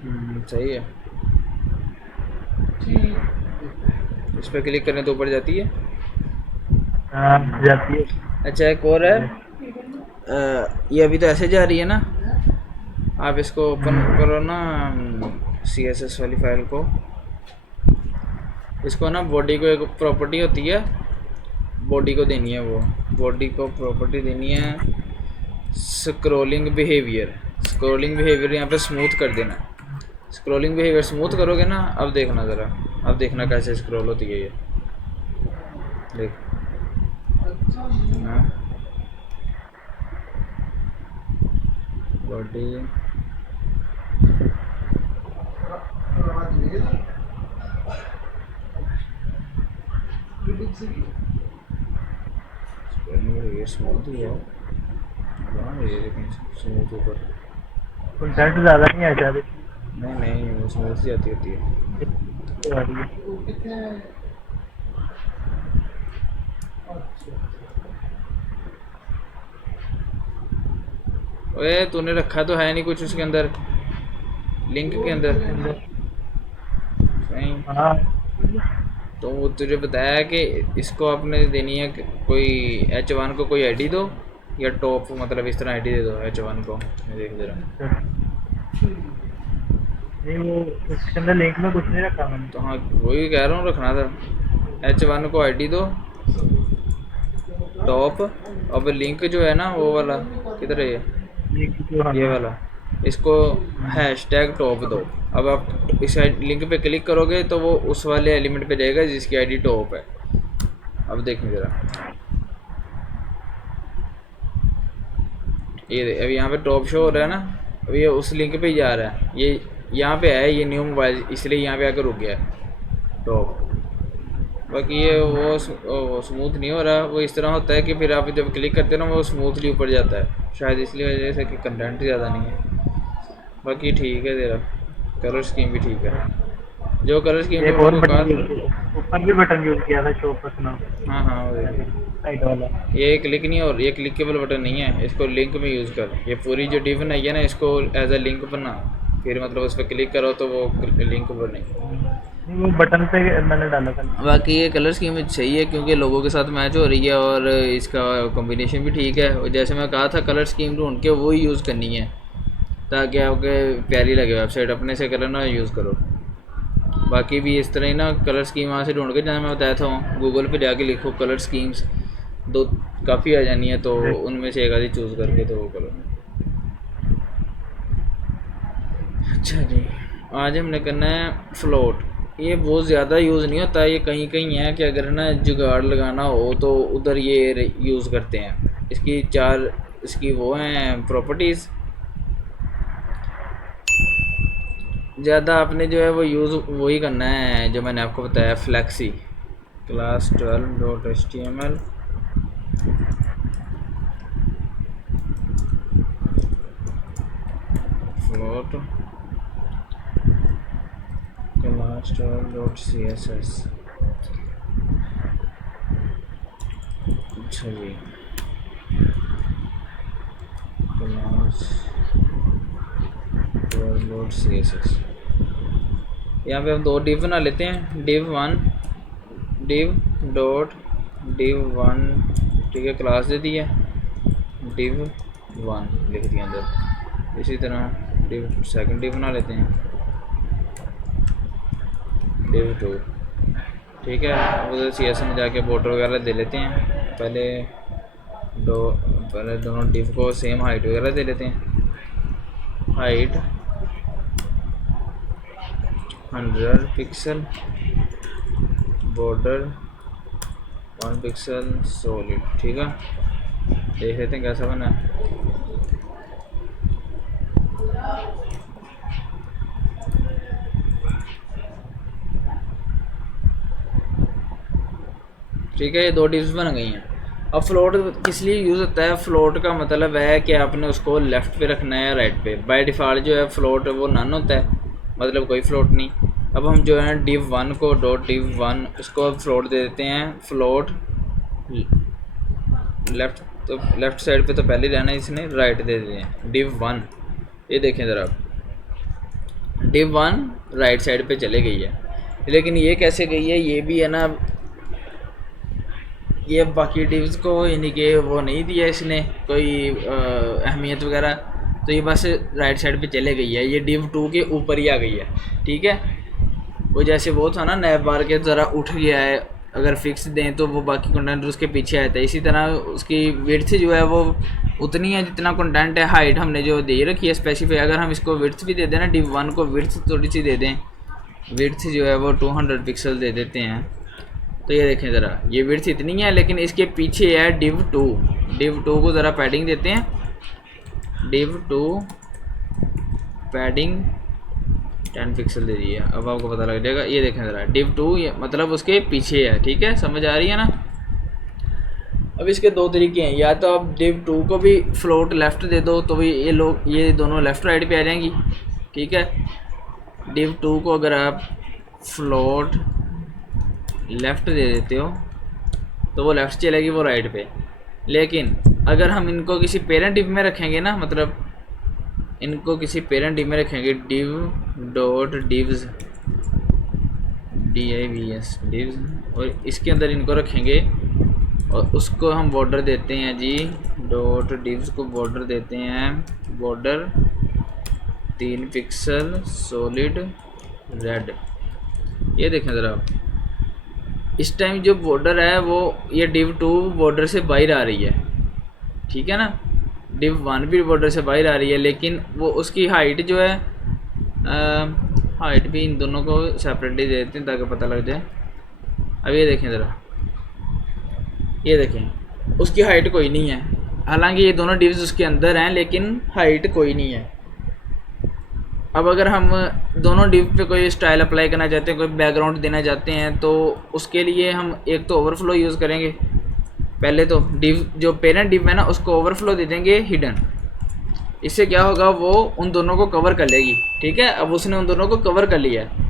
सही है। इस पर क्लिक करने तो ऊपर जाती है। हाँ जाती है। अच्छा एक और है, ये। ये अभी तो ऐसे जा रही है ना। आप इसको ओपन हम्म, करो ना, सी एस एस वाली फाइल को। इसको ना बॉडी को एक प्रॉपर्टी होती है, बॉडी को देनी है वो, बॉडी को प्रॉपर्टी देनी है स्क्रोलिंग बिहेवियर। स्क्रोलिंग बिहेवियर यहाँ पे स्मूथ कर देना। स्क्रोलिंग बिहेवियर स्मूथ करोगे ना, अब देखना ज़रा, अब देखना कैसे स्क्रॉल होती है ये। देख। हाँ, बॉडी ये स्मूथ ही है। हाँ ये लेकिन स्मूथ ऊपर, कंटेंट ज़्यादा नहीं आ जाते। नहीं नहीं वो स्मूथ ही आती होती है। तो आ रही है। ओए तूने रखा तो है नहीं कुछ उसके अंदर, लिंक के अंदर। इसके अंदर। नहीं, हाँ। तो वो तुझे बताया कि इसको आपने देनी है कोई H1 को कोई आईडी दो, या टॉप मतलब इस तरह आईडी दे दो H1 को। मैं देख दे रहा हूँ। नहीं वो इसके अंदर लिंक में कुछ नहीं रखा मैंने। तो हाँ वही कह रहा हूँ, रखना था। H1 को आईडी दो टॉप। अब लिंक जो है ना वो वाला, किधर है ये, लिंक जो ये हाँ। वाला, इसको हैशटैग टॉप दो। अब आप इस लिंक पे क्लिक करोगे तो वो उस वाले एलिमेंट पे जाएगा जिसकी आईडी टॉप है। अब देखना जरा, ये अब यहाँ पे टॉप शो हो रहा है ना, अब ये उस लिंक पे ही जा रहा है। ये यहाँ पे है ये न्यू मोबाइल, इसलिए यहाँ पे आकर रुक गया है टॉप। बाकी ये वो स्मूथ नहीं हो रहा, वो इस तरह होता है कि फिर आप जब क्लिक करते हो ना वो स्मूथली ऊपर जाता है, शायद इसलिए वजह से कि कंटेंट ज़्यादा नहीं है। बाकी ठीक है तेरा, कलर स्कीम भी ठीक है, जो कलर स्कीम पे एक मेरे और को बटन कहा यूज था। किया, ऊपर भी बटन यूज किया था, शो पर सुना हाँ हाँ वो देखिए, साइड वाला। ये क्लिक नहीं, और ये क्लिकेबल बटन नहीं है, इसको लिंक में यूज़ कर। ये पूरी जो डिव बनाई है ना इसको एज अ लिंक बना, फिर मतलब उस पर क्लिक करो तो वो लिंक बने। नहीं वो बटन पे मैंने डाला था। बाकी ये कलर स्कीम सही है क्योंकि लोगों के साथ मैच हो रही है, और इसका कॉम्बिनेशन भी ठीक है। और जैसे मैं कहा था कलर स्कीम ढूंढ के वो ही यूज़ करनी है ताकि आपके प्यारी लगे वेबसाइट, अपने से कलर ना यूज़ करो। बाकी भी इस तरह ही ना कलर स्कीम वहाँ से ढूंढ के, जहाँ मैं बताया था गूगल पे जाके लिखो कलर स्कीम्स, दो काफ़ी आ जानी है, तो देख। उनमें से एक आधी चूज़ करके तो वो करो। अच्छा जी, आज हमने करना है फ्लोट। ये बहुत ज़्यादा यूज़ नहीं होता, ये कहीं कहीं है कि अगर ना जुगाड़ लगाना हो तो उधर ये यूज़ करते हैं। इसकी चार, इसकी वो हैं प्रॉपर्टीज़। ज़्यादा आपने जो है वो यूज़ वही करना है जो मैंने आपको बताया, flexi class 12.html float class 12.css। अच्छा जी, क्लास 12.css। यहाँ पे हम दो डिव बना लेते हैं, div one, div dot div one, ठीक है, क्लास दे दी है, डिव वन लिख दिया अंदर। इसी तरह डिव सेकंड डिव बना लेते हैं, डिव टू, ठीक है। अब उधर सी एस में जाके बॉर्डर वगैरह दे लेते हैं। पहले दो, पहले दोनों डिव को सेम हाइट वगैरह दे लेते हैं। Height 100 pixel, border 1 pixel solid, ठीक है। देख लेते हैं कैसा बना है। ठीक है, ये दो डिव्स बन गई हैं। अब फ्लोट किस लिए यूज़ होता है, फ्लोट का मतलब है कि आपने उसको लेफ़्ट पे रखना है या राइट पे। बाय डिफ़ॉल्ट जो है फ्लोट वो नन होता है, मतलब कोई फ्लोट नहीं। अब हम जो है div one co dot div one, उसको अब फ्लोट दे देते हैं, फ्लोट लेफ़्ट, तो लेफ़्ट साइड पे तो पहले रहना है इसने, राइट दे देते हैं डिव वन। ये देखें ज़रा, div 1 राइट साइड पे चले गई है, लेकिन ये कैसे गई है ये भी है ना, ये बाकी डिव्स को यानी कि वो नहीं दिया इसने कोई अहमियत वगैरह, तो ये बस राइट साइड पे चले गई है, ये div 2 के ऊपर ही आ गई है। ठीक है, वो जैसे वो था ना नैब बार के ज़रा उठ गया है, अगर फिक्स दें तो वो बाकी कंटेंट उसके पीछे आता है, इसी तरह उसकी विड्थ जो है वो उतनी है जितना कंटेंट है। हाइट हमने जो दे रखी है स्पेसिफाई, अगर हम इसको विड्थ भी दे दें ना, div 1 को विड्थ थोड़ी सी दे दें, विड्थ जो है वो 200 पिक्सल दे देते हैं, तो ये देखें ज़रा ये विड्थ इतनी है, लेकिन इसके पीछे है div 2। div 2 को ज़रा पैडिंग देते हैं, div 2 पैडिंग 10 पिक्सल दे दिए, अब आपको पता लग जाएगा। ये देखें ज़रा div 2 ये मतलब उसके पीछे है। ठीक है, समझ आ रही है ना। अब इसके दो तरीके हैं, या तो आप div 2 को भी फ्लोट लेफ़्ट दे दो तो भी ये दोनों लेफ़्ट राइट पे आ जाएंगी। ठीक है, div 2 को अगर आप फ्लोट लेफ़्ट दे देते हो तो वो लेफ़्ट चलेगी, वो राइट पे। लेकिन अगर हम इनको किसी पेरेंट डिव में रखेंगे ना, मतलब इनको किसी पेरेंट डिव में रखेंगे, div dot divs divs divs, और इसके अंदर इनको रखेंगे और उसको हम बॉर्डर देते हैं जी, डॉट divs को बॉर्डर देते हैं, बॉर्डर 3 पिक्सल सॉलिड रेड। ये देखें ज़रा आप, इस टाइम जो बॉर्डर है वो ये div 2 बॉर्डर से बाहर आ रही है। ठीक है ना, div 1 भी बॉर्डर से बाहर आ रही है, लेकिन वो उसकी हाइट जो है, हाइट भी इन दोनों को सेपरेटली दे देते हैं ताकि पता लग जाए। अब ये देखें ज़रा, ये देखें उसकी हाइट कोई नहीं है, हालांकि ये दोनों डिव्स उसके अंदर हैं लेकिन हाइट कोई नहीं है। अब अगर हम दोनों डिव पे कोई स्टाइल अप्लाई करना चाहते हैं, कोई बैकग्राउंड देना चाहते हैं, तो उसके लिए हम एक तो ओवरफ्लो यूज़ करेंगे। पहले तो डिव जो पेरेंट डिव है ना उसको ओवरफ्लो दे देंगे हिडन, इससे क्या होगा वो उन दोनों को कवर कर लेगी। ठीक है, अब उसने उन दोनों को कवर कर लिया है।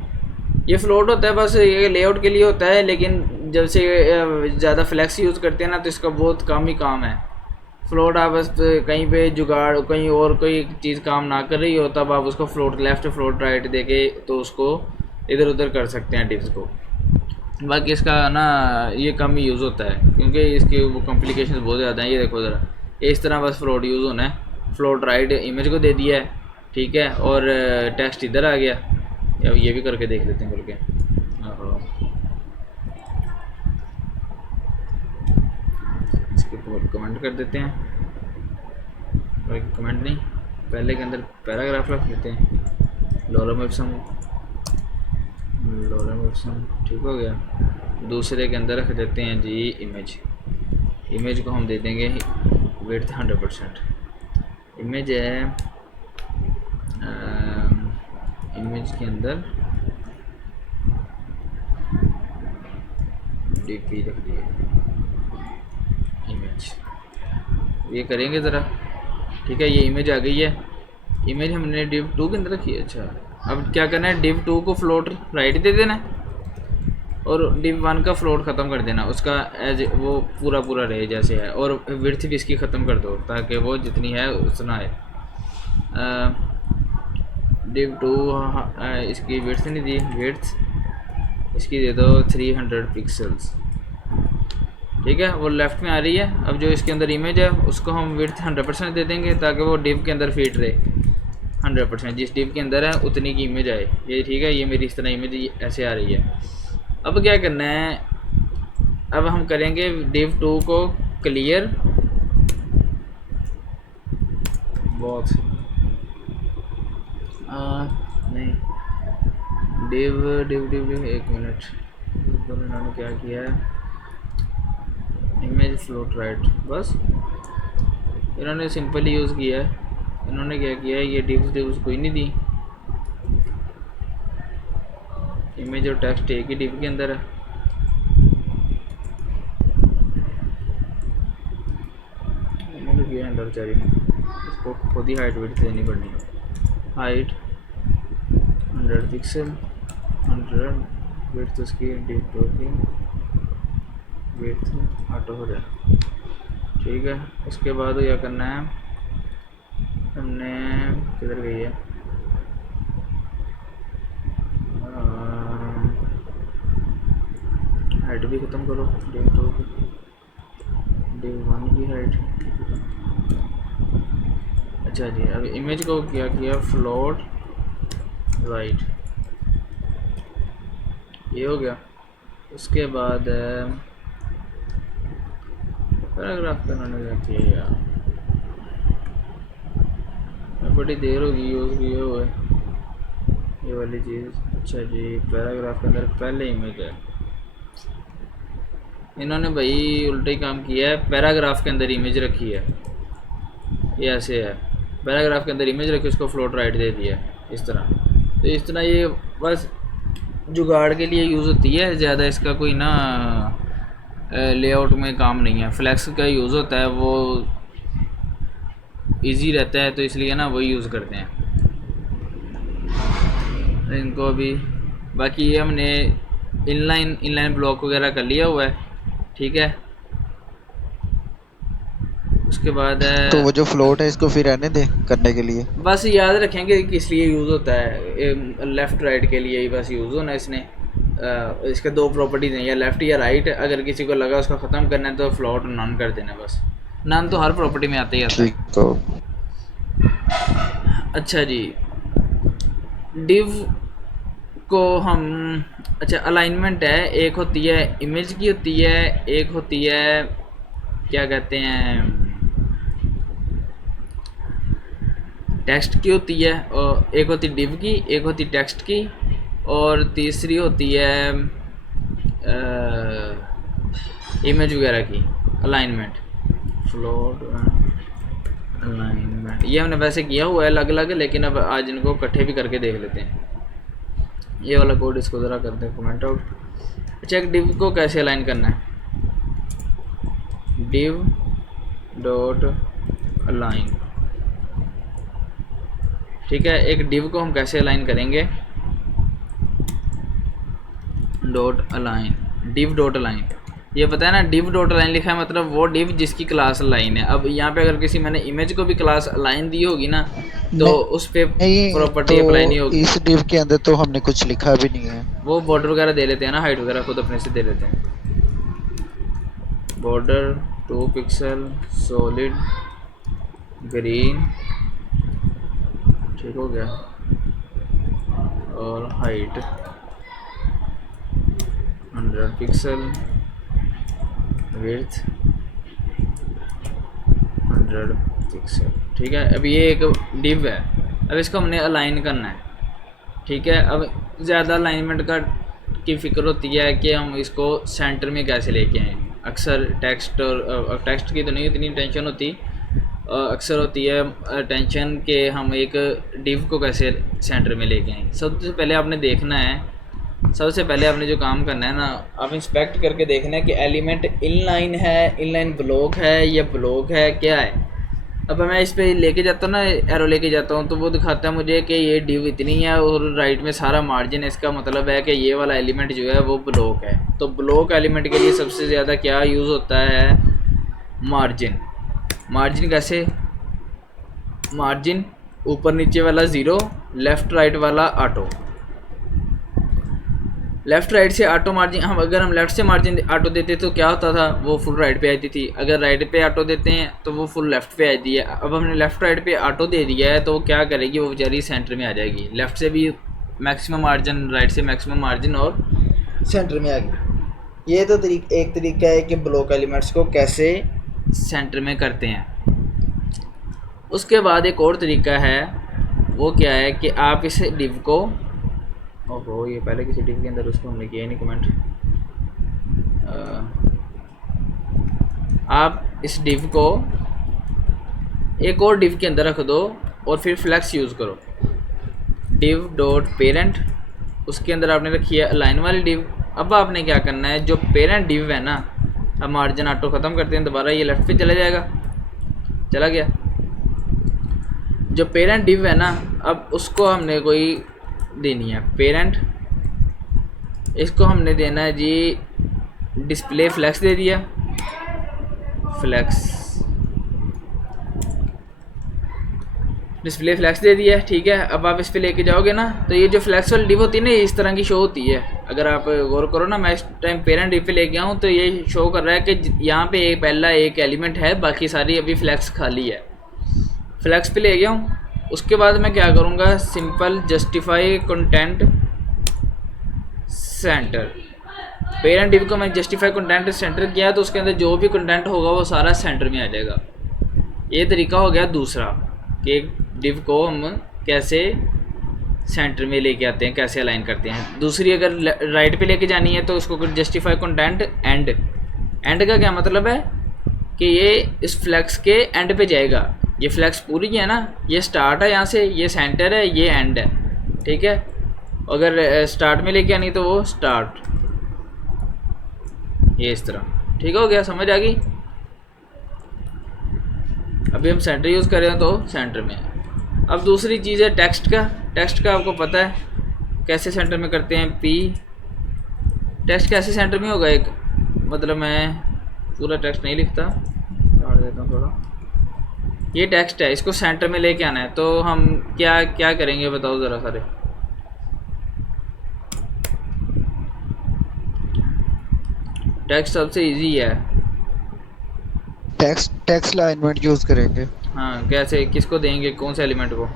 ये फ्लोट होता है बस ये लेआउट के लिए होता है, लेकिन जब से ज़्यादा फ्लैक्स यूज़ करते हैं ना तो इसका बहुत कम ही काम है। फ्लोट आप बस कहीं पे जुगाड़ कहीं और कोई चीज़ काम ना कर रही हो तब आप उसको float left float right they के तो उसको इधर उधर कर सकते हैं डिव्स को। बाकी इसका ना ये कम ही यूज़ होता है क्योंकि इसके वो कॉम्प्लिकेशन बहुत ज़्यादा हैं। ये देखो ज़रा, इस तरह बस फ्लोट यूज़ होना है, फ्लोट राइट इमेज को दे दिया है। ठीक है, और टेक्स्ट इधर आ गया। अब ये भी करके देख लेते हैं बोल के, इसके ऊपर कमेंट कर देते हैं, बल्कि कमेंट नहीं, पहले के अंदर पैराग्राफ रख लेते हैं। लॉरम एप्सम ठीक हो गया। दूसरे के अंदर रख देते हैं जी इमेज को हम दे देंगे विड्थ 100%। इमेज है, इमेज के अंदर डीपी रख दिए इमेज, ये करेंगे ज़रा। ठीक है, ये इमेज आ गई है, इमेज हमने div 2 के अंदर रखी है। अच्छा, अब क्या करना है, div 2 को फ्लोट राइट दे देना है और div 1 का फ्लोट ख़त्म कर देना, उसका एज वो पूरा रहे जैसे है, और विड्थ भी इसकी ख़त्म कर दो ताकि वो जितनी है उतना है। div 2 इसकी विड्थ नहीं दी, विड्थ इसकी दे दो 300 पिक्सल्स। ठीक है, वो लेफ़्ट में आ रही है। अब जो इसके अंदर इमेज है उसको हम विड्थ 100% दे देंगे ताकि वो डिव के अंदर फिट रहे 100%, जिस डिव के अंदर है उतनी की इमेज आए। ये ठीक है, ये मेरी इस तरह इमेज ऐसे आ रही है। अब क्या करना है, अब हम करेंगे div 2 को क्लियर, बहुत नहीं div 1 मिनट, इन्होंने क्या किया है, इमेज फ्लोट राइट, बस इन्होंने सिंपली यूज़ किया है। इन्होंने क्या किया है, ये डिव्स कोई नहीं दी, इमेज और टेक्स्ट एक ही डिव के अंदर है। इन्होंने किया है अंदर चारी में, इसको खुद ही हाइट विड्थ देनी पड़नी है। हाइट 100 पिक्सल 100, विड्थ उसकी डिव 2 की विड्थ ऑटो हो जाए। ठीक है, उसके बाद क्या करना है, हमने किधर गई है, हाइट भी ख़त्म करो, div 2 की, div 1 की हाइट। अच्छा जी, अब इमेज को क्या किया, फ्लोट राइट, ये हो गया। उसके बाद पैराग्राफ का उन्होंने क्या किया यार, बड़ी देर होगी यूज़ किए हुए ये वाली चीज़। अच्छा जी, पैराग्राफ के अंदर पहले इमेज है, इन्होंने भाई उल्टा ही काम किया है, पैराग्राफ के अंदर इमेज रखी है, ये ऐसे है, पैराग्राफ के अंदर इमेज रखी, उसको फ्लोट राइट दे दिया इस तरह। तो इस तरह ये बस जुगाड़ के लिए यूज़ होती है, ज़्यादा इसका कोई ना लेआउट में काम नहीं है। फ्लैक्स का यूज़ होता है, वो इजी रहता है, तो इसलिए ना वही यूज़ करते हैं इनको भी। बाकी ये हमने इनलाइन ब्लॉक वगैरह कर लिया हुआ है, ठीक है। उसके बाद तो वो जो फ्लोट है इसको फिर रहने दे करने के लिए। बस याद रखेंगे किस लिए यूज़ होता है, लेफ़्ट राइट के लिए ही बस यूज़ होना है इसने। इसके दो प्रॉपर्टीज़ हैं, या लेफ़्ट या राइट। अगर किसी को लगा उसका ख़त्म करना है तो फ्लोट नन कर देना बस, नन तो हर प्रॉपर्टी में आता ही आता है। ठीक तो अच्छा जी, डिव को हम, अच्छा अलाइनमेंट है, एक होती है इमेज की होती है, एक होती है क्या कहते हैं टेक्स्ट की होती है, और एक होती डिव की, एक होती टेक्स्ट की, और तीसरी होती है इमेज वगैरह की। अलाइनमेंट, फ्लोट अलाइनमेंट, ये हमने वैसे किया हुआ है अलग अलग, लेकिन अब आज इनको इकट्ठे भी करके देख लेते हैं। ये वाला कोड इसको ज़रा करते हैं कमेंट आउट। अच्छा, एक डिव को कैसे अलाइन करना है, डिव डॉट अलाइन, ठीक है। एक डिव को हम कैसे अलाइन करेंगे, dot align, div dot align, ये पता है ना, डिव डॉट अलाइन लिखा है मतलब वो डिव जिसकी क्लास अलाइन है। अब यहाँ पे अगर किसी मैंने इमेज को भी क्लास अलाइन दी होगी ना, तो उस पे प्रॉपर्टी तो अप्लाई नहीं होगी। इस डिव के अंदर तो हमने कुछ लिखा भी नहीं है। वो बॉर्डर वगैरह दे लेते हैं ना, हाइट वगैरह खुद अपने से दे लेते हैं। बॉर्डर 2 पिक्सल सॉलिड ग्रीन, ठीक हो गया, और हाइट 100 पिक्सल, विड्थ 100 पिक्सल, ठीक है। अब ये एक डिव है, अब इसको हमने अलाइन करना है, ठीक है। अब ज़्यादा अलाइनमेंट का की फ़िक्र होती है कि हम इसको सेंटर में कैसे लेके आएँ। अक्सर टेक्स्ट और टेक्स्ट की तो नहीं इतनी टेंशन होती, अक्सर होती है टेंशन कि हम एक डिव को कैसे सेंटर में लेके आएँ। सबसे पहले आपने देखना है, सबसे पहले आपने जो काम करना है ना, आप इंस्पेक्ट करके देखना है कि एलिमेंट इनलाइन है, इनलाइन ब्लॉक है, या ब्लॉक है, क्या है। अब मैं इस पे लेके जाता हूँ ना, एरो लेके जाता हूँ, तो वो दिखाता है मुझे कि ये डिव इतनी है और राइट में सारा मार्जिन है। इसका मतलब है कि ये वाला एलिमेंट जो है वो ब्लॉक है। तो ब्लॉक एलिमेंट के लिए सबसे ज़्यादा क्या यूज़ होता है, मार्जिन। मार्जिन कैसे, मार्जिन ऊपर नीचे वाला 0, लेफ़्ट राइट वाला ऑटो। लेफ़्ट राइट से ऑटो मार्जिन, अगर हम लेफ़्ट से मार्जिन ऑटो देते तो क्या होता था, वो फुल राइट पे आती थी। अगर राइट पे ऑटो देते हैं तो वो फुल लेफ़्ट पे आती है। अब हमने लेफ़्ट राइट पे ऑटो दे दिया है, तो वो क्या करेगी, वो बेचारी सेंटर में आ जाएगी। लेफ़्ट से भी मैक्सिमम मार्जिन, राइट से मैक्सिमम मार्जिन, और सेंटर में आ गई। ये तो एक तरीका है कि ब्लॉक एलिमेंट्स को कैसे सेंटर में करते हैं। उसके बाद एक और तरीका है, वो क्या है कि आप इस डिव को, ओहो ये पहले किसी डिव के अंदर उसको हमने किया ही नहीं कमेंट, आप इस डिव को एक और डिव के अंदर रख दो और फिर फ्लैक्स यूज़ करो। डिव डॉट पेरेंट, उसके अंदर आपने रखी है अलाइन वाली डिव। अब आपने क्या करना है, जो पेरेंट डिव है ना, अब मार्जिन ऑटो ख़त्म करते हैं, दोबारा ये लेफ़्ट पे चला जाएगा, चला गया। जो पेरेंट डिव है ना, अब उसको हमने कोई देनी है पेरेंट, इसको हमने देना है जी डिस्प्ले फ्लैक्स दे दिया, फ्लैक्स डिस्प्ले फ्लैक्स दे दिया है, ठीक है। अब आप इस पे लेके जाओगे ना तो ये जो फ्लैक्स वाली डिव होती है ना, ये इस तरह की शो होती है। अगर आप गौर करो ना, मैं इस टाइम पेरेंट डिव पे ले गया हूँ तो ये शो कर रहा है कि यहाँ पे एक पहला एक एलिमेंट है, बाकी सारी अभी फ्लैक्स खाली है। फ्लैक्स पे ले गया हूँ, उसके बाद मैं क्या करूँगा, simple justify content centre. Parent div को मैं जस्टिफाई कंटेंट सेंटर किया तो उसके अंदर जो भी कंटेंट होगा वो सारा सेंटर में आ जाएगा। ये तरीका हो गया दूसरा कि एक डिव को हम कैसे सेंटर में लेके आते हैं, कैसे अलाइन करते हैं। दूसरी अगर राइट पे लेके जानी है तो उसको जस्टिफाई कंटेंट एंड। एंड का क्या मतलब है कि ये इस फ्लैक्स के एंड पे जाएगा। ये फ्लैक्स पूरी है ना, ये स्टार्ट है यहाँ से, ये सेंटर है, ये एंड है, ठीक है। अगर स्टार्ट में लेके आनी तो वो स्टार्ट, ये इस तरह, ठीक हो गया, समझ आ गई। अभी हम सेंटर यूज़ कर रहे हैं तो सेंटर में। अब दूसरी चीज़ है टेक्स्ट का। टेक्स्ट का आपको पता है कैसे सेंटर में करते हैं। पी टेक्स्ट कैसे सेंटर में होगा, एक मतलब मैं पूरा टेक्स्ट नहीं लिखता, काट देता हूँ थोड़ा। ये टेक्स्ट है, इसको सेंटर में लेके आना है तो हम क्या क्या करेंगे बताओ ज़रा सारे। टेक्स्ट सबसे इजी है। टेक्स्ट अलाइनमेंट यूज करेंगे। हाँ, कैसे, किसको देंगे, कौन से एलिमेंट को?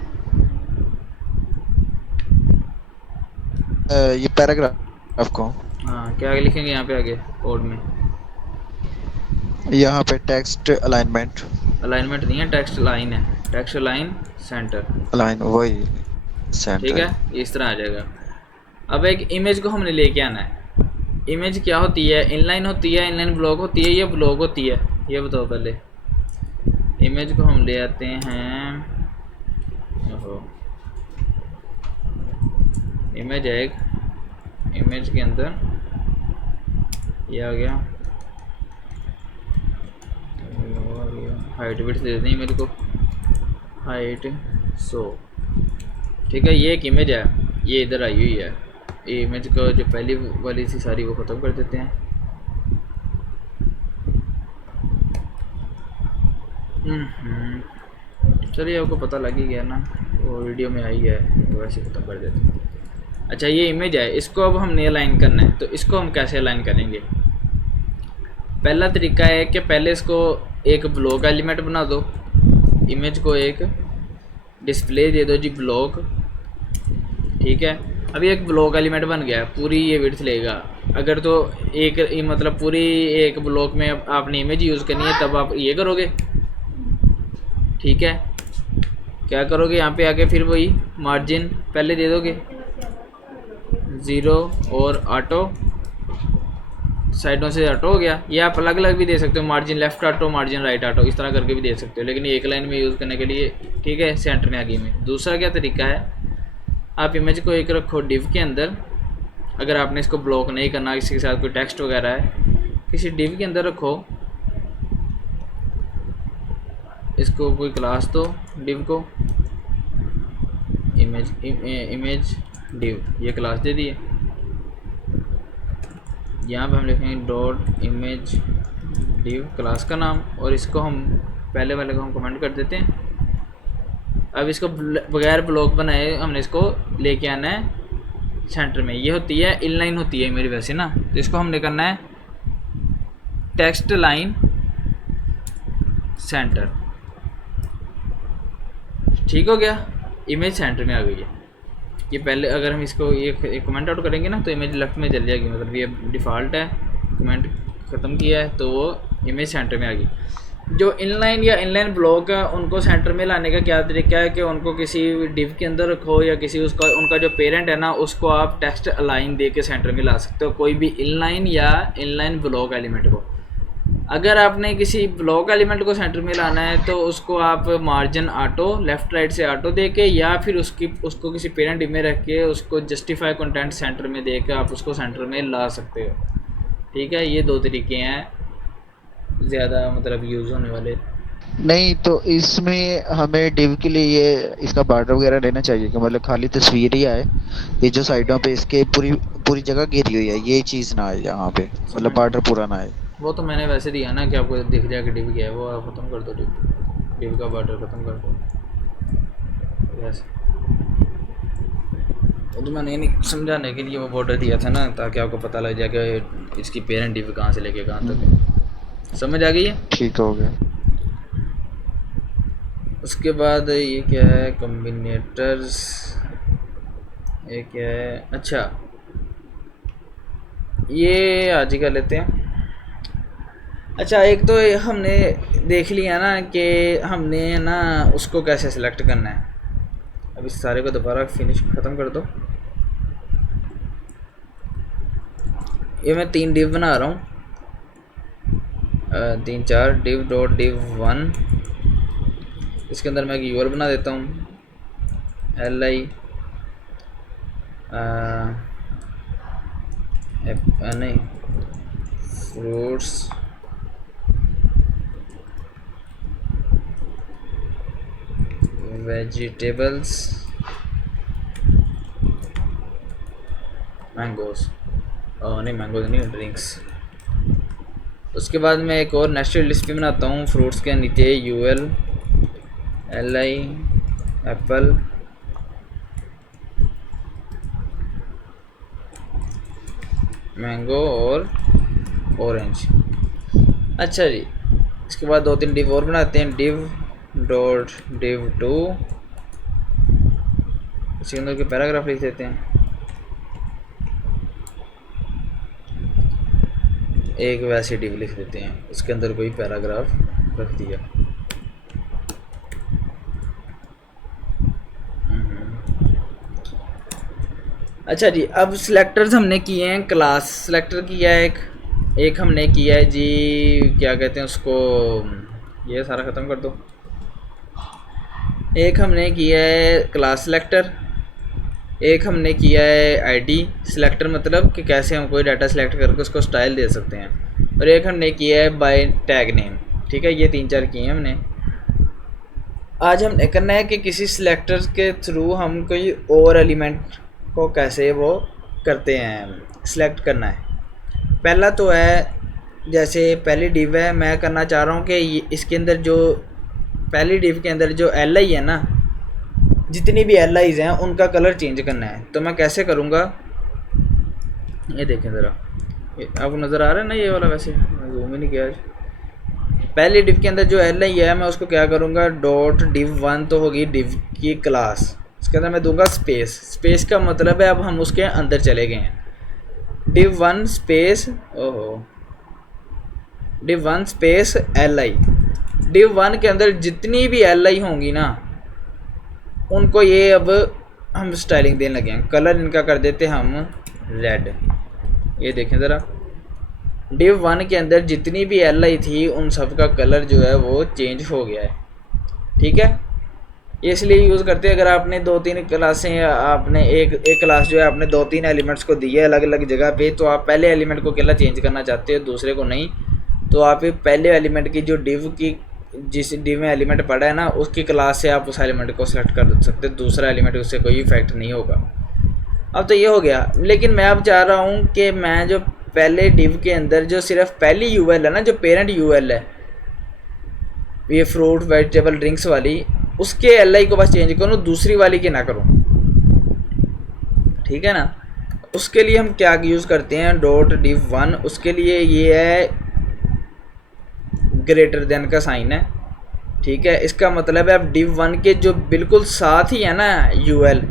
ये पैराग्राफ को। हाँ, क्या लिखेंगे यहाँ पे आगे कोड में? यहाँ पे टेक्स्ट अलाइनमेंट। अलाइनमेंट नहीं है, टेक्स्ट लाइन है। टेक्स्ट लाइन सेंटर, अलाइन वही सेंटर। ठीक है, इस तरह आ जाएगा। अब एक इमेज को हमने लेके आना है। इमेज क्या होती है, इनलाइन होती है, इनलाइन ब्लॉक होती है, या ब्लॉक होती है, ये बताओ पहले। इमेज को हम ले आते हैं, ओहो, इमेज है एक, इमेज के अंदर ये आ गया, हाइट विड्थ दे दें इमेज को, हाइट 100, ठीक है। ये एक इमेज है, ये इधर आई हुई है। ये इमेज का जो पहली वाली थी सारी वो ख़त्म कर देते हैं। चलिए, आपको पता लग ही गया ना, वो वीडियो में आई है तो वैसे ख़त्म कर देते हैं। अच्छा, ये इमेज है, इसको अब हमने अलाइन करना है, तो इसको हम कैसे अलाइन करेंगे? पहला तरीका है कि पहले इसको एक ब्लॉक एलिमेंट बना दो, इमेज को एक डिस्प्ले दे दो जी ब्लॉक, ठीक है। अभी एक ब्लॉक एलिमेंट बन गया, पूरी ये विड्थ लेगा। अगर तो एक मतलब पूरी एक ब्लॉक में आपने इमेज यूज़ करनी है तब आप ये करोगे, ठीक है। क्या करोगे, यहाँ पे आके फिर वही मार्जिन पहले दे दोगे 0 और ऑटो, साइडों से ऑटो हो गया। ये आप अलग अलग भी दे सकते हो, margin left auto, margin right auto, इस तरह करके भी दे सकते हो, लेकिन एक लाइन में यूज़ करने के लिए, ठीक है, सेंटर में आ गई में। दूसरा क्या तरीका है, आप इमेज को एक रखो डिव के अंदर। अगर आपने इसको ब्लॉक नहीं करना, किसी के साथ कोई टेक्स्ट वगैरह है, किसी डिव के अंदर रखो, इसको कोई क्लास दो डिव को, इमेज डिव, ये क्लास दे दी है। यहाँ पे हम लिखेंगे डॉट इमेज डिव क्लास का नाम, और इसको हम पहले वाले को हम कमेंट कर देते हैं। अब इसको बगैर ब्लॉक बनाए हमने इसको लेके आना है सेंटर में। ये होती है इनलाइन होती है मेरी वैसे ना, तो इसको हमने करना है टेक्स्ट लाइन सेंटर, ठीक हो गया, इमेज सेंटर में आ गई है। ये पहले अगर हम इसको ये कमेंट आउट करेंगे ना तो इमेज लेफ्ट में चल जाएगी, मतलब ये डिफ़ॉल्ट है, कमेंट ख़त्म किया है तो वो इमेज सेंटर में आ गई। जो इनलाइन या इनलाइन ब्लॉक है उनको सेंटर में लाने का क्या तरीका है कि उनको किसी डिव के अंदर रखो, या किसी उसका उनका जो पेरेंट है ना उसको आप टेक्स्ट अलाइन दे के सेंटर में ला सकते हो, कोई भी इनलाइन या इनलाइन ब्लॉक एलिमेंट को। अगर आपने किसी ब्लॉक एलिमेंट को सेंटर में लाना है तो उसको आप मार्जिन ऑटो, लेफ़्ट राइट से ऑटो दे के, या फिर उसको किसी पेरेंट डिव में रख के उसको जस्टिफाई कंटेंट सेंटर में दे के आप उसको सेंटर में ला सकते हो, ठीक है। ये दो तरीके हैं ज़्यादा मतलब यूज़ होने वाले। नहीं तो इसमें हमें डिव के लिए ये इसका बॉर्डर वगैरह लेना चाहिए कि मतलब खाली तस्वीर ही आए, ये जो साइडों पे इसके पूरी जगह घेरी हुई है ये चीज़ ना आए यहाँ पे, मतलब बॉर्डर पूरा ना आए। वो तो मैंने वैसे दिया ना कि आपको दिख जाए कि डिव क्या है, वो आप ख़त्म कर दो, डिव का बॉर्डर ख़त्म कर दो। यस, वो तो मैंने नहीं समझाने के लिए वो बॉर्डर दिया था ना, ताकि आपको पता लग जाए कि इसकी पेरेंट डिव कहाँ से लेके कहाँ तक है। समझ आ गई है। ठीक हो गया। उसके बाद ये क्या है, कॉम्बिनेटर्स, ये क्या है, अच्छा ये आज ही कर लेते हैं। अच्छा, एक तो हमने देख लिया ना कि हमने ना उसको कैसे सिलेक्ट करना है। अब इस सारे को दोबारा फिनिश ख़त्म कर दो। ये मैं 3 डिव बना रहा हूँ, 3 4 डिव डॉट डिव 1। इसके अंदर मैं एक यूआर बना देता हूँ, li नहीं, फ्रूट्स वेजिटेबल्स मैंगोज, नहीं मैंगोज नहीं, ड्रिंक्स। उसके बाद मैं एक और नेस्टेड लिस्ट भी बनाता हूँ फ्रूट्स के नीचे, ul li एप्पल, मैंगो और ऑरेंज। अच्छा जी, इसके बाद 2 3 डिव और बनाते हैं, डिव डॉट डिव 2, इसके अंदर के पैराग्राफ लिख देते हैं। एक वैसे डिव लिख देते हैं, इसके अंदर कोई पैराग्राफ रख दिया। अच्छा जी, अब सिलेक्टर्स हमने किए हैं, क्लास सिलेक्टर किया है एक हमने किया है जी, क्या कहते हैं उसको, ये सारा ख़त्म कर दो। एक हमने किया है क्लास सिलेक्टर, एक हमने किया है आईडी सिलेक्टर, मतलब कि कैसे हम कोई डाटा सिलेक्ट करके उसको स्टाइल दे सकते हैं, और एक हमने किया है बाय टैग नेम। ठीक है, ये 3 4 किए हैं हमने। आज हमने करना है कि किसी सिलेक्टर के थ्रू हम कोई और एलिमेंट को कैसे वो करते हैं, सिलेक्ट करना है। पहला तो है, जैसे पहली डिव है, मैं करना चाह रहा हूँ कि इसके अंदर जो पहली डिव के अंदर जो li है ना, जितनी भी li's हैं उनका कलर चेंज करना है। तो मैं कैसे करूँगा, ये देखें ज़रा, आपको नज़र आ रहा है ना ये वाला, वैसे जूम ही नहीं किया आज। पहली डिव के अंदर जो li है, मैं उसको क्या करूँगा, डॉट डिव 1 तो होगी डिव की क्लास, इसके अंदर मैं दूंगा स्पेस। स्पेस का मतलब है अब हम उसके अंदर चले गए हैं, div 1 स्पेस, ओहो, div 1 स्पेस li। div 1 के अंदर जितनी भी li होंगी ना, उनको ये अब हम स्टाइलिंग देने लगे हैं। कलर इनका कर देते हम रेड। ये देखें ज़रा, div 1 के अंदर जितनी भी li थी उन सब का कलर जो है वो चेंज हो गया है। ठीक है, ये इसलिए यूज़ करते हैं, अगर आपने 2 3 क्लासें, आपने एक क्लास जो है आपने 2 3 एलिमेंट्स को दी है अलग अलग जगह पे, तो आप पहले एलिमेंट को अकेला चेंज करना चाहते हो, दूसरे को नहीं, तो आप पहले एलिमेंट की जो डिव की, जिस डिव में एलिमेंट पड़ा है ना, उसकी क्लास से आप उस एलिमेंट को सेलेक्ट कर सकते हो, दूसरा एलिमेंट उससे कोई इफेक्ट नहीं होगा। अब तो ये हो गया, लेकिन मैं अब चाह रहा हूँ कि मैं जो पहले डिव के अंदर जो सिर्फ पहली यूएल है ना, जो पेरेंट यूएल है, ये फ्रूट वेजिटेबल ड्रिंक्स वाली, उसके li को बस चेंज करूँ, दूसरी वाली के ना करूँ। ठीक है ना, उसके लिए हम क्या यूज़ करते हैं, डॉट डिव 1, उसके लिए ये है ग्रेटर देन का साइन है। ठीक है, इसका मतलब है अब div 1 के जो बिल्कुल साथ ही है ना ul,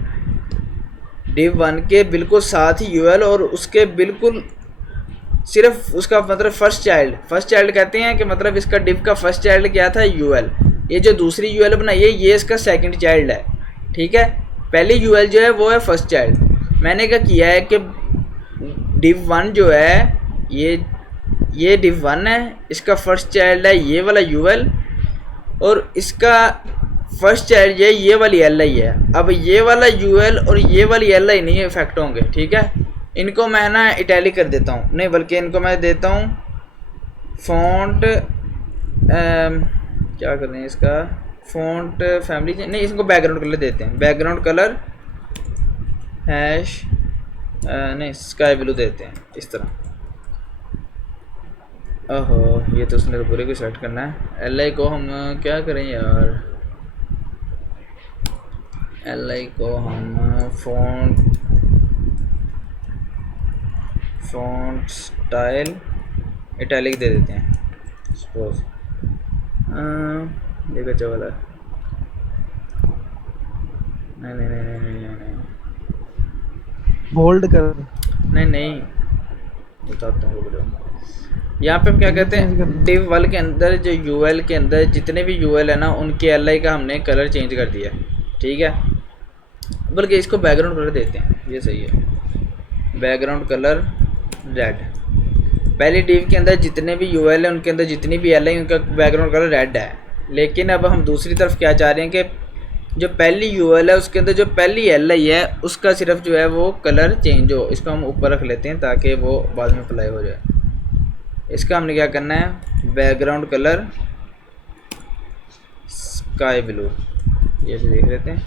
div 1 के बिल्कुल साथ ही ul, और उसके बिल्कुल सिर्फ उसका मतलब फर्स्ट चाइल्ड कहते हैं कि मतलब इसका div का फर्स्ट चाइल्ड क्या था, ul। ये जो दूसरी ul बनाई है ये इसका सेकंड चाइल्ड है। ठीक है, पहली ul जो है वो है फर्स्ट चाइल्ड। मैंने क्या किया है कि div 1 जो है ये div 1 है, इसका फर्स्ट चाइल्ड है ये वाला ul, और इसका फर्स्ट चाइल्ड ये वाली li है। अब ये वाला ul और ये वाली li नहीं इफेक्ट होंगे। ठीक है, इनको मैं ना इटैलिक कर देता हूँ, नहीं बल्कि इनको मैं देता हूँ फॉन्ट, क्या कर रहे हैं इसका, फॉन्ट फैमिली नहीं, इसको बैकग्राउंड कलर देते हैं, बैकग्राउंड कलर हैश नहीं स्काई ब्लू देते हैं इस तरह। ओहो, ये तो उसने पूरे को सेलेक्ट करना है। li को हम क्या करें यार, li को हम फ़ॉन्ट स्टाइल इटैलिक दे देते हैं सपोज। ये बच्चा वाला नहीं नहीं नहीं नहीं नहीं नहीं बोल्ड कर नहीं नहीं बताता हूँ, रुक जाओ। यहाँ पे हम क्या कहते हैं, div वाल के अंदर जो यूएल के अंदर जितने भी यूएल है ना उनके एल का हमने कलर चेंज कर दिया, ठीक है। बल्कि इसको बैकग्राउंड कलर देते हैं, ये सही है, बैकग्राउंड कलर रेड। पहले div के अंदर जितने भी यूएल है उनके अंदर जितनी भी एल है उनका बैकग्राउंड कलर रेड है। लेकिन अब हम दूसरी तरफ क्या चाह रहे हैं कि जो पहली यूएल है उसके अंदर जो पहली एल है उसका सिर्फ जो है वो कलर चेंज हो। इसको हम ऊपर रख लेते हैं ताकि वो बाद में अप्लाई हो जाए। इसका हमने क्या करना है, बैकग्राउंड कलर स्काई ब्लू, ये से देख लेते हैं।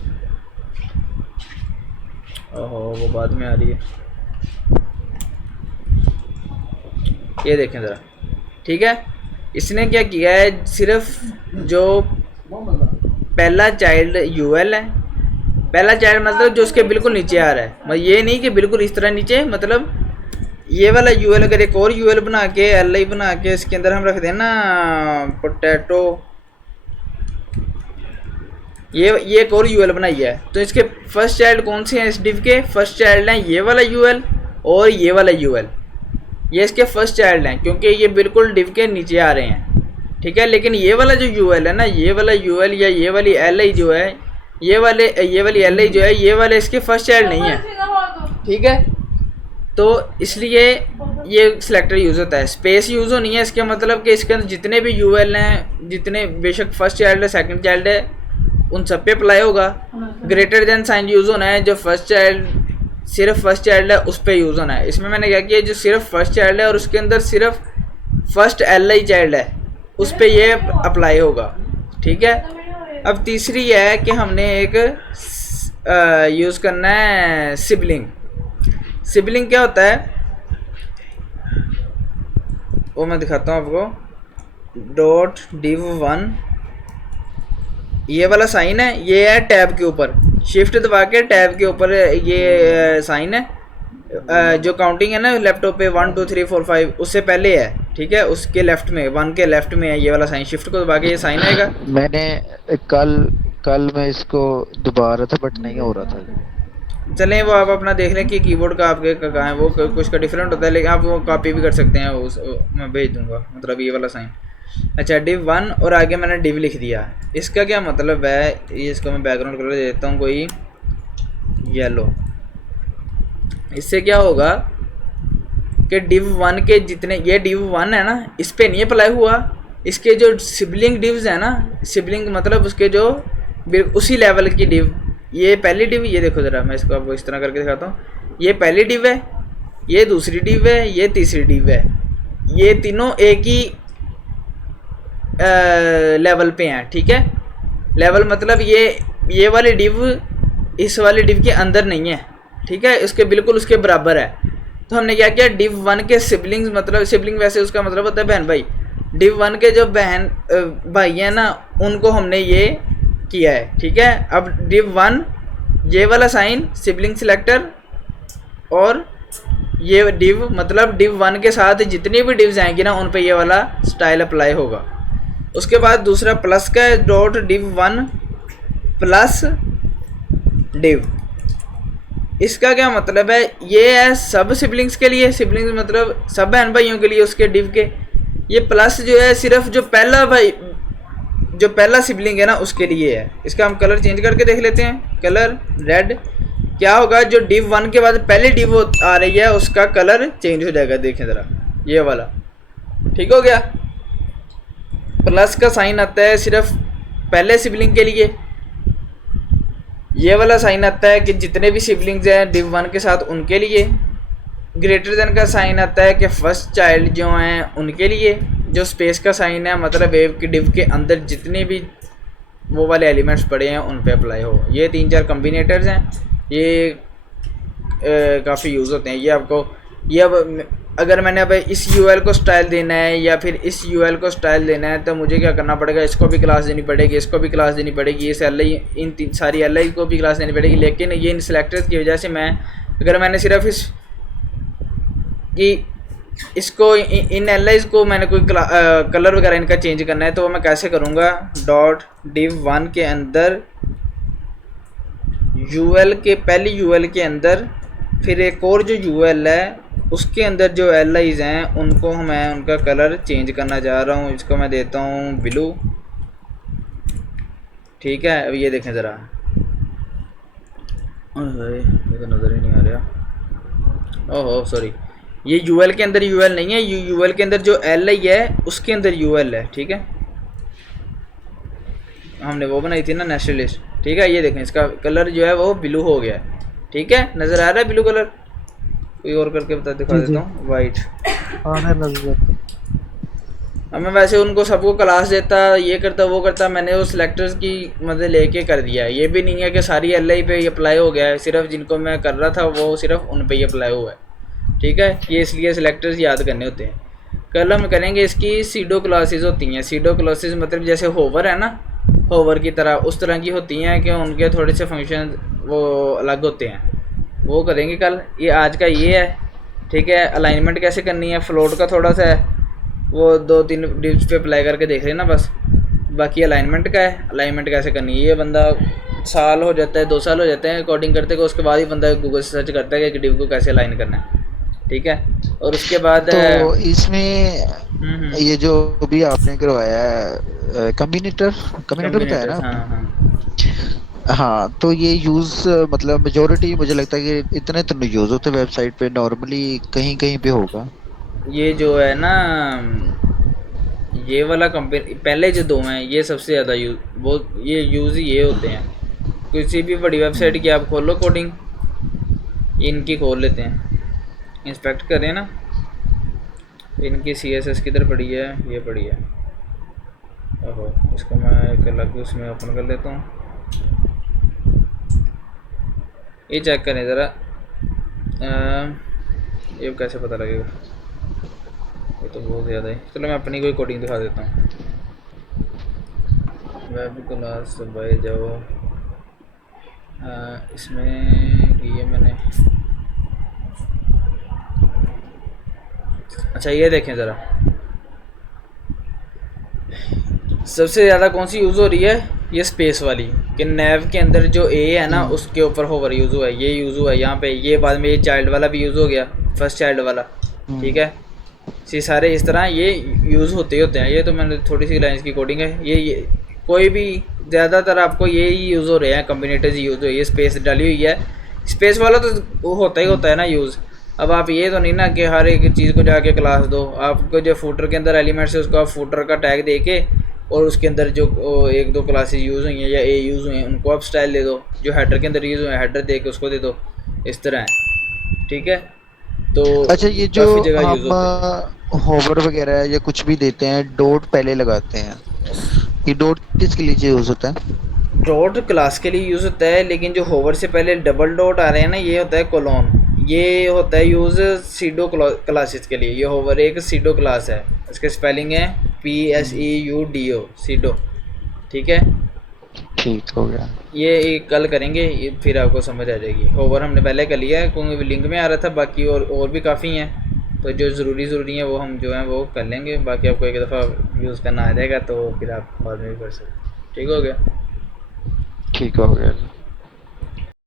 ओहो वो बाद में आ रही है, ये देखें ज़रा, ठीक है। इसने क्या किया है, सिर्फ जो पहला चाइल्ड यूएल है, पहला चाइल्ड मतलब जो उसके बिल्कुल नीचे आ रहा है, मतलब ये नहीं कि बिल्कुल इस तरह नीचे, मतलब ये वाला यूएल अगर एक और यूएल बना के एल आई बना के इसके अंदर हम रख दें ना पोटैटो, ये एक और यूएल बनाई है, तो इसके फर्स्ट चाइल्ड कौन से हैं इस डिव के, फर्स्ट चाइल्ड हैं ये वाला यूएल और ये वाला यूएल, ये इसके फर्स्ट चाइल्ड हैं क्योंकि ये बिल्कुल डिव के नीचे आ रहे हैं, ठीक है। लेकिन ये वाला जो यूएल है ना, ये वाला यूएल या ये वाली एल आई जो है, ये वाली एल आई जो है, ये वाले इसके फर्स्ट चाइल्ड नहीं है, ठीक है। तो इसलिए ये सिलेक्टर यूज़ होता है, स्पेस यूज़ होनी है, इसका मतलब कि इसके अंदर जितने भी यूएल हैं, जितने बेशक फर्स्ट चाइल्ड है सेकंड चाइल्ड है, उन सब पे अप्लाई होगा। ग्रेटर देन साइन यूज़ होना है, जो फर्स्ट चाइल्ड सिर्फ फर्स्ट चाइल्ड है उस पर यूज़ होना है। इसमें मैंने क्या किया, जो सिर्फ फर्स्ट चाइल्ड है और उसके अंदर सिर्फ फर्स्ट एल आई चाइल्ड है उस पर ये अप्लाई होगा, ठीक है। अब तीसरी है कि हमने एक यूज़ करना है सिबलिंग। सिबलिंग क्या होता है वो मैं दिखाता हूँ आपको। डॉट div 1, ये वाला साइन है, ये है टैब के ऊपर, शिफ्ट दबा के टैब के ऊपर ये साइन है, जो काउंटिंग है ना लैपटॉप पे 1 2 3 4 5 उससे पहले है, ठीक है। उसके लेफ्ट में 1 के लेफ्ट में है ये वाला साइन, शिफ्ट को दबा के ये साइन आएगा। मैंने कल मैं इसको दोबारा रहा था बट नहीं हो रहा था। चलें वो आप अपना देख लें कि कीबोर्ड का आपके कहाँ है, वो कुछ का डिफरेंट होता है, लेकिन आप वो कॉपी भी कर सकते हैं, उस मैं भेज दूंगा, मतलब ये वाला साइन। अच्छा div 1 और आगे मैंने div लिख दिया, इसका क्या मतलब है, ये इसको मैं बैकग्राउंड कलर दे देता हूँ कोई येलो। इससे क्या होगा कि div 1 के जितने, ये div 1 है ना इस पर नहीं अप्लाई हुआ, इसके जो सिबलिंग divs है ना, सिबलिंग मतलब उसके जो उसी लेवल की div, ये पहली डिव, ये देखो ज़रा मैं इसको आपको इस तरह करके दिखाता हूँ, ये पहली डिव है, ये दूसरी डिव है, ये तीसरी डिव है, ये तीनों एक ही लेवल पे हैं, ठीक है। लेवल मतलब ये वाली डिव इस वाली डिव के अंदर नहीं है, ठीक है, उसके बिल्कुल उसके बराबर है। तो हमने क्या किया, div 1 के सिबलिंग्स, मतलब सिबलिंग वैसे उसका मतलब होता है बहन भाई, div 1 के जो बहन भाई हैं ना उनको हमने ये किया है, ठीक है। अब div 1 ये वाला साइन सिबलिंग सिलेक्टर, और ये div मतलब div 1 के साथ जितनी भी divs आएंगी ना उन पे ये वाला स्टाइल अप्लाई होगा। उसके बाद दूसरा प्लस का है, डॉट div 1 प्लस div, इसका क्या मतलब है, ये है सब सिबलिंग्स के लिए, सिबलिंग्स मतलब सब बहन भाइयों के लिए उसके div के। ये प्लस जो है सिर्फ जो पहला सिबलिंग है ना उसके लिए है। इसका हम कलर चेंज करके देख लेते हैं, कलर रेड। क्या होगा, जो div 1 के बाद पहले div आ रही है उसका कलर चेंज हो जाएगा, देखें ज़रा ये वाला, ठीक हो गया। प्लस का साइन आता है सिर्फ पहले सिबलिंग के लिए, ये वाला साइन आता है कि जितने भी सिबलिंग्स हैं div 1 के साथ उनके लिए। ग्रेटर देन का साइन आता है कि फर्स्ट चाइल्ड जो हैं उनके लिए। जो स्पेस का साइन है मतलब वेव की डिव के अंदर जितने भी वो वाले एलिमेंट्स पड़े हैं उन पे अप्लाई हो। ये 3-4 कम्बिनेटर्स हैं, ये काफ़ी यूज़ होते हैं। ये आपको ये अब अगर मैंने अब इस यूएल को स्टाइल देना है या फिर इस यूएल को स्टाइल देना है, तो मुझे क्या करना पड़ेगा, इसको भी क्लास देनी पड़ेगी, इसको भी क्लास देनी पड़ेगी, इस एल आई इन सारी एल आई को भी क्लास देनी पड़ेगी। लेकिन ये इन सेलेक्टर्स की वजह से मैं, अगर मैंने सिर्फ इसको इन एल आईज को मैंने कोई कलर वगैरह इनका चेंज करना है, तो मैं कैसे करूँगा, डॉट div 1 के अंदर यूएल के, पहली यूएल के अंदर फिर एक और जो यूएल है उसके अंदर जो एल आईज हैं उनको मैं उनका कलर चेंज करना चाह रहा हूँ। इसको मैं देता हूँ ब्लू, ठीक है। अब ये देखें ज़रा, ये तो नज़र ही नहीं आ रहा, ओहो सॉरी, ये यूएल के अंदर यूएल नहीं है, यूएल के अंदर जो एल आई है उसके अंदर यूएल है, ठीक है। हमने वो बनाई थी ना नेशनल लिस्ट, ठीक है। ये देखें इसका कलर जो है वो ब्लू हो गया है, ठीक है, नज़र आ रहा है ब्लू कलर। कोई और करके दिखा देता हूँ, वाइट। अब मैं वैसे उनको सबको क्लास देता, ये करता वो करता, मैंने वो सिलेक्टर्स की मदद लेके कर दिया। ये भी नहीं है कि सारी एल आई पे अप्लाई हो गया है, सिर्फ जिनको मैं कर रहा था वो सिर्फ उन पे ही अप्लाई हुआ है, ठीक है। ये इसलिए सिलेक्टर्स याद करने होते हैं। कल हम करेंगे इसकी सीडो क्लासेस होती हैं। सीडो क्लासेस मतलब जैसे होवर है ना, होवर की तरह उस तरह की होती हैं कि उनके थोड़े से फंक्शन वो अलग होते हैं, वो करेंगे कल। ये आज का ये है, ठीक है। अलाइनमेंट कैसे करनी है, फ्लोट का थोड़ा सा है, वो 2-3 डिप्स पे अप्लाई करके देख लेना बस। बाकी अलाइनमेंट का है, अलाइनमेंट कैसे करनी है, ये बंदा साल हो जाता है, 2 साल हो जाते हैं कोडिंग करते को, उसके बाद ही बंदा गूगल से सर्च करता है कि एक डिव को कैसे अलाइन करना है, ठीक है। और उसके बाद तो इसमें ये जो भी आपने करवाया है कम्बिनेटर बताया ना हाँ हाँ हाँ, तो ये यूज मतलब मेजोरिटी मुझे लगता है कि इतने तो नहीं यूज होते वेबसाइट पे, नॉर्मली कहीं कहीं पे होगा। ये जो है ना, ये वाला कंपेनी, पहले जो 2 हैं ये सबसे ज़्यादा यूज, वो ये यूज़ ये होते हैं। किसी भी बड़ी वेबसाइट की आप खोल लो कोडिंग, इनकी खोल लेते हैं, इंस्पेक्ट करें ना, इनकी CSS किधर पड़ी है, ये पड़ी है। ओहो, इसको मैं एक अलग उसमें ओपन कर लेता हूँ। ये चेक करें ज़रा, ये कैसे पता लगेगा, ये तो बहुत ज़्यादा है। चलो मैं अपनी कोई कोडिंग दिखा देता हूँ। वेब क्लास बाय जाओ, इसमें की है मैंने, अच्छा ये देखें ज़रा, सबसे ज़्यादा कौन सी यूज़ हो रही है, ये स्पेस वाली, कि नैव के अंदर जो ए है ना उसके ऊपर होवर यूज़ हुआ है, ये यूज़ हुआ है यहाँ पे। ये बाद में ये चाइल्ड वाला भी यूज़ हो गया, फर्स्ट चाइल्ड वाला, ठीक है। सी सारे इस तरह ये यूज़ होते हैं। ये तो मैंने थोड़ी सी लाइन्स की कोडिंग है। ये कोई भी ज़्यादातर आपको ये ही यूज़ हो रहे हैं, कम्बिनेटर्स यूज़ हो, ये स्पेस डाली हुई है। स्पेस वाला तो होता ही होता है ना यूज़। अब आप ये तो नहीं ना कि हर एक चीज़ को जाके क्लास दो। आपको जो फूटर के अंदर एलिमेंट्स है उसको आप फूटर का टैग दे के, और उसके अंदर जो 1-2 क्लासेस यूज़ हुई हैं या ए यूज़ हुए हैं उनको आप स्टाइल दे दो। जो हेडर के अंदर यूज़ हुए हैं हेडर दे के उसको दे दो, इस तरह है, ठीक है। तो अच्छा, ये जो हम होवर वगैरह या कुछ भी देते हैं, डॉट पहले लगाते हैं, ये डॉट किसके लिए यूज होता है? डॉट क्लास के लिए यूज़ होता है, लेकिन जो होवर से पहले डबल डॉट आ रहे हैं ना, ये होता है कोलोन। ये होता है यूज़ सीडो क्लासेस के लिए। ये होवर एक सीडो क्लास है, इसके स्पेलिंग है PSEUDO, सीडो, ठीक है। ठीक हो गया, ये कल करेंगे, ये फिर आपको समझ आ जाएगी। होवर हमने पहले कर लिया है क्योंकि लिंक में आ रहा था, बाकी और भी काफ़ी हैं, तो जो ज़रूरी हैं वो हम जो हैं वो कर लेंगे। बाकी आपको एक दफ़ा यूज़ करना आ जाएगा तो फिर आप बाद में भी कर सकते। ठीक हो गया, ठीक हो गया।